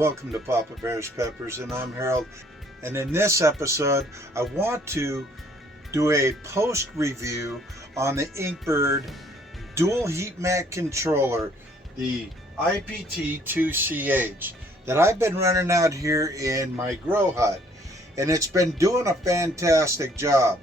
welcome to Papa Bear's Peppers, and I'm Harold. And in this episode, I want to do a post review on the Inkbird dual heat mat controller, the IPT-2CH, that I've been running out here in my grow hut, and it's been doing a fantastic job.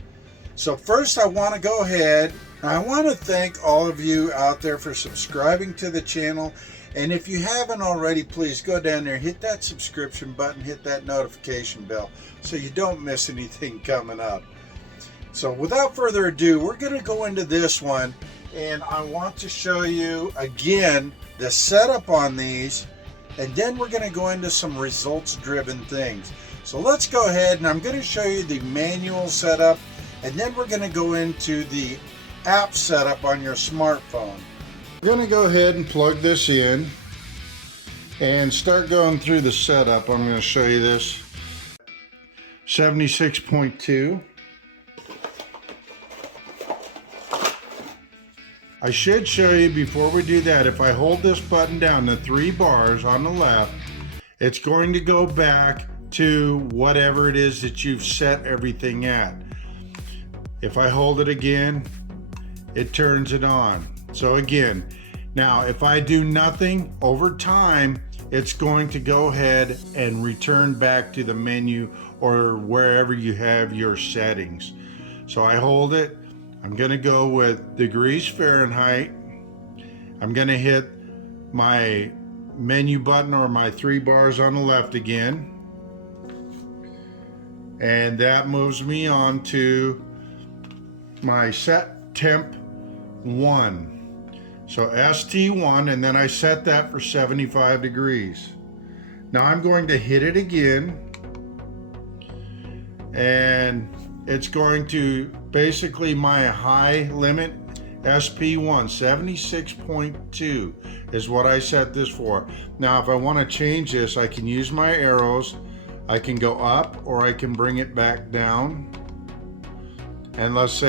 So first I want to go ahead and I want to thank all of you out there for subscribing to the channel. And if you haven't already, please go down there, hit that subscription button, hit that notification bell so you don't miss anything coming up. So without further ado, we're going to go into this one, and I want to show you again the setup on these, and then we're going to go into some results driven things. So let's go ahead, and I'm going to show you the manual setup, and then we're going to go into the app setup on your smartphone. We're going to go ahead and plug this in and start going through the setup. I'm going to show you this. 76.2. I should show you before we do that, if I hold this button down, the 3 bars on the left, it's going to go back to whatever it is that you've set everything at. If I hold it again, it turns it on. So again, now if I do nothing over time, it's going to go ahead and return back to the menu or wherever you have your settings. So I hold it. I'm going to go with degrees Fahrenheit. I'm going to hit my menu button or my 3 bars on the left again. And that moves me on to my set temp 1. So ST1, and then I set that for 75 degrees. Now I'm going to hit it again, and it's going to basically my high limit SP1 76.2 is what I set this for. Now if I want to change this, I can use my arrows. I can go up or I can bring it back down. And let's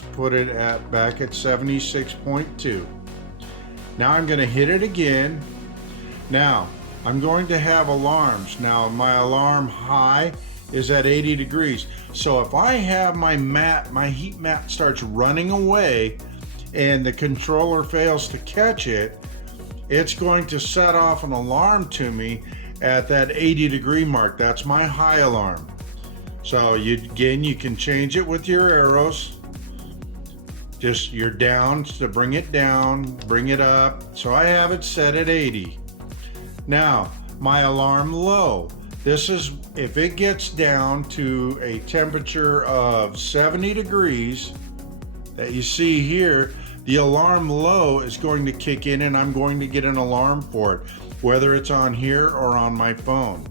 put it back at 76.2. Now I'm going to hit it again. Now I'm going to have alarms. Now my alarm high is at 80 degrees. So if I have my heat mat starts running away and the controller fails to catch it, it's going to set off an alarm to me at that 80 degree mark. That's my high alarm. So you can change it with your arrows. Just your downs to bring it down, bring it up. So I have it set at 80. Now my alarm low. This is if it gets down to a temperature of 70 degrees that you see here, the alarm low is going to kick in and I'm going to get an alarm for it, whether it's on here or on my phone.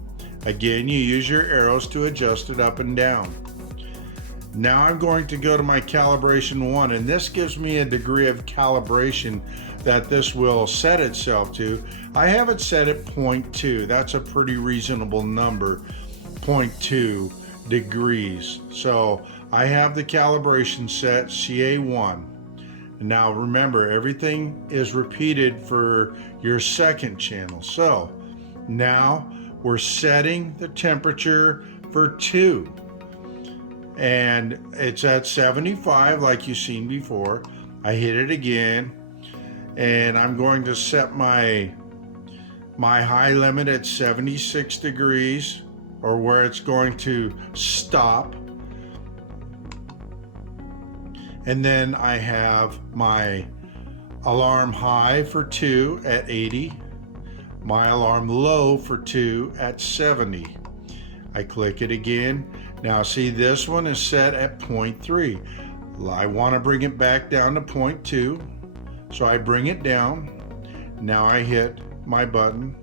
Again, you use your arrows to adjust it up and down. Now I'm going to go to my calibration 1, and this gives me a degree of calibration that this will set itself to. I have it set at 0.2. That's a pretty reasonable number, 0.2 degrees. So I have the calibration set CA1. Now remember, everything is repeated for your second channel. So now we're setting the temperature for 2. And it's at 75 like you've seen before. I hit it again, and I'm going to set my high limit at 76 degrees, or where it's going to stop. And then I have my alarm high for 2 at 80, my alarm low for 2 at 70. I click it again. Now see, this one is set at 0.3. I want to bring it back down to 0.2. So I bring it down. Now I hit my button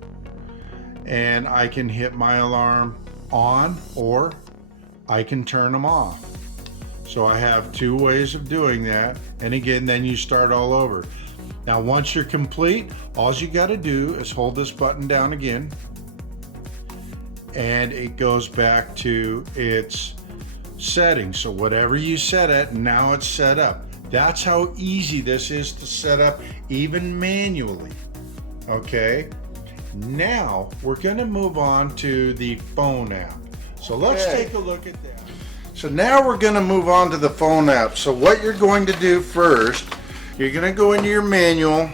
and I can hit my alarm on or I can turn them off. So I have 2 ways of doing that. And again, then you start all over. Now once you're complete, all you got to do is hold this button down again, and it goes back to its settings. So whatever you set it, now it's set up. That's how easy this is to set up, even manually. Okay, Now we're going to move on to the phone app. So let's take a look at that. So now we're going to move on to the phone app. So what you're going to do first, you're going to go into your manual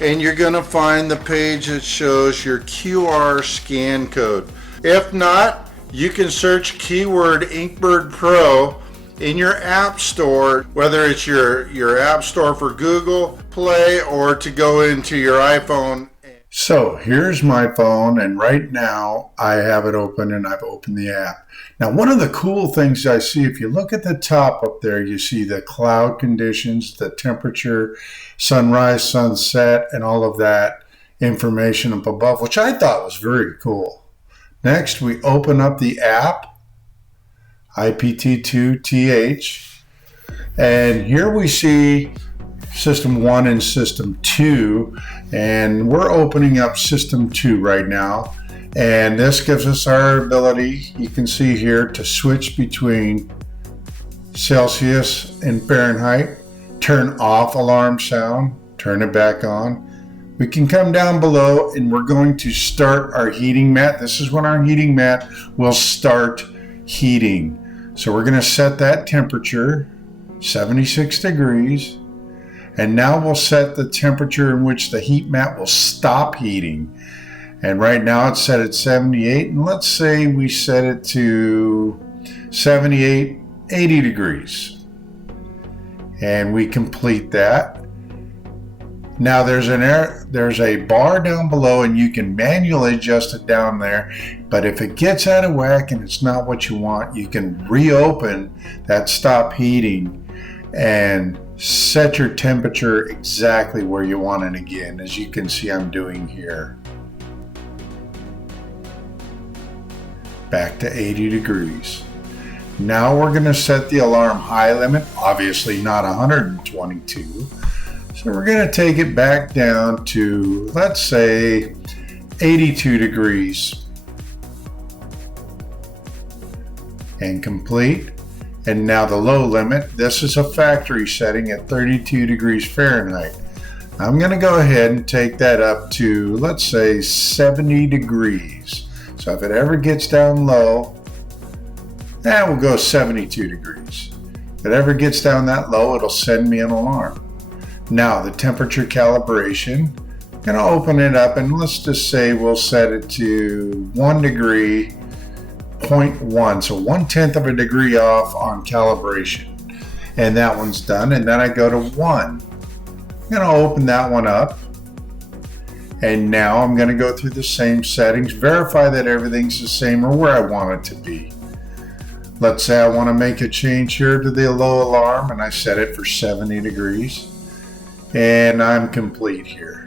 and you're going to find the page that shows your QR scan code. If not, you can search keyword Inkbird Pro in your app store, whether it's your app store for Google Play or to go into your iPhone. So here's my phone, and right now I have it open and I've opened the app. Now, one of the cool things I see, if you look at the top up there, you see the cloud conditions, the temperature, sunrise, sunset, and all of that information up above, which I thought was very cool. Next, we open up the app, IPT-2CH, and here we see System 1 and System 2, and we're opening up System 2 right now, and this gives us our ability, you can see here, to switch between Celsius and Fahrenheit, turn off alarm sound, turn it back on. We can come down below and we're going to start our heating mat. This is when our heating mat will start heating. So we're going to set that temperature, 76 degrees. And now we'll set the temperature in which the heat mat will stop heating. And right now it's set at 78. And let's say we set it to 78, 80 degrees. And we complete that. Now there's a bar down below and you can manually adjust it down there. But if it gets out of whack and it's not what you want, you can reopen that stop heating and set your temperature exactly where you want it again, as you can see I'm doing here. Back to 80 degrees. Now we're going to set the alarm high limit, obviously not 122. So we're going to take it back down to, let's say, 82 degrees. And complete. And now the low limit, this is a factory setting at 32 degrees Fahrenheit. I'm going to go ahead and take that up to, let's say, 70 degrees. So if it ever gets down low, we'll go 72 degrees. If it ever gets down that low, it'll send me an alarm. Now the temperature calibration, I'm going to open it up and let's just say we'll set it to 1 degree. 0.1, so 1/10 of a degree off on calibration, and that one's done. And then I go to 1. I'm going to open that one up, and now I'm going to go through the same settings, verify that everything's the same or where I want it to be. Let's say I want to make a change here to the low alarm, and I set it for 70 degrees, and I'm complete here.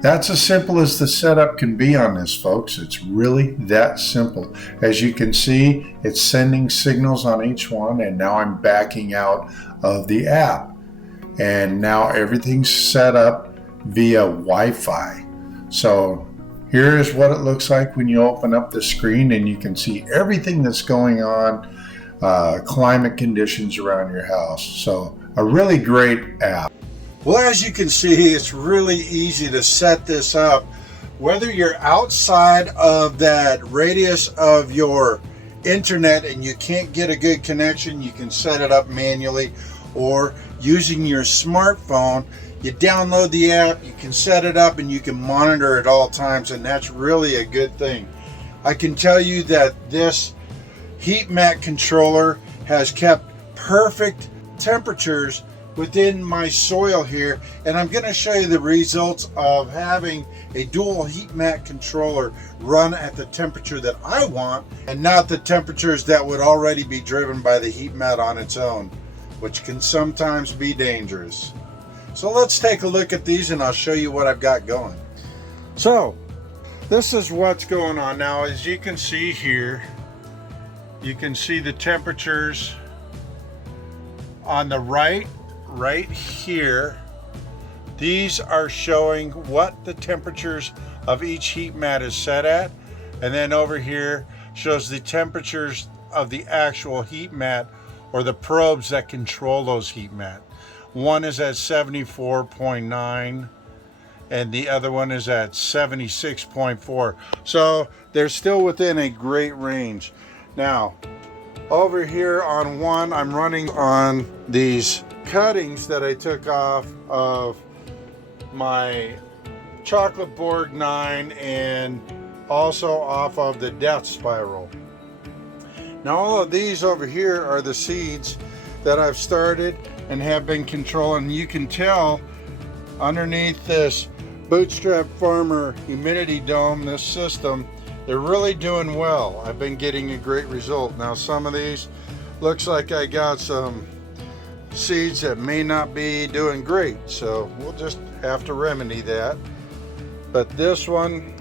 That's as simple as the setup can be on this, folks. It's really that simple. As you can see, it's sending signals on each one, and now I'm backing out of the app. And now everything's set up via Wi-Fi. So here's what it looks like when you open up the screen, and you can see everything that's going on, climate conditions around your house. So a really great app. Well, as you can see, it's really easy to set this up. Whether you're outside of that radius of your internet and you can't get a good connection, you can set it up manually, or using your smartphone, you download the app, you can set it up, and you can monitor at all times, and that's really a good thing. I can tell you that this heat mat controller has kept perfect temperatures within my soil here, and I'm going to show you the results of having a dual heat mat controller run at the temperature that I want and not the temperatures that would already be driven by the heat mat on its own, which can sometimes be dangerous. So let's take a look at these and I'll show you what I've got going. So this is what's going on now. As you can see here, you can see the temperatures on the right here. These are showing what the temperatures of each heat mat is set at, and then over here shows the temperatures of the actual heat mat or the probes that control those heat mat. One is at 74.9 and the other one is at 76.4. So they're still within a great range. Now, over here on one, I'm running on these cuttings that I took off of my chocolate Borg 9 and also off of the death spiral. Now all of these over here are the seeds that I've started and have been controlling. You can tell underneath this Bootstrap Farmer humidity dome, this system, they're really doing well. I've been getting a great result. Now some of these looks like I got some seeds that may not be doing great, so we'll just have to remedy that. But this one,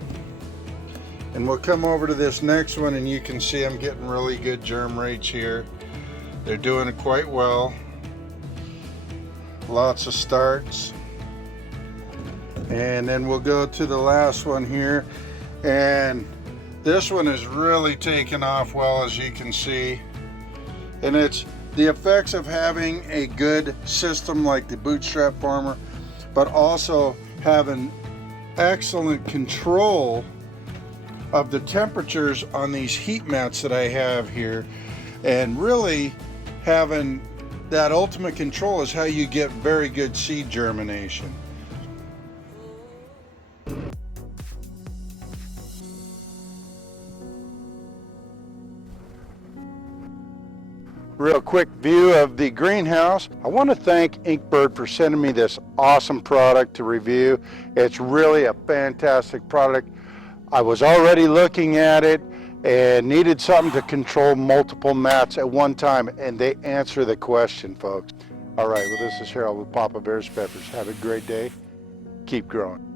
and we'll come over to this next one, and you can see I'm getting really good germ rates here. They're doing it quite well. Lots of starts. And then we'll go to the last one here, and this one is really taking off well, as you can see. And it's the effects of having a good system like the Bootstrap Farmer, but also having excellent control of the temperatures on these heat mats that I have here. And really having that ultimate control is how you get very good seed germination. Real quick view of the greenhouse. I want to thank Inkbird for sending me this awesome product to review. It's really a fantastic product. I was already looking at it and needed something to control multiple mats at one time, and they answer the question, folks. All right, well, this is Harold with Papa Bear's Peppers. Have a great day. Keep growing.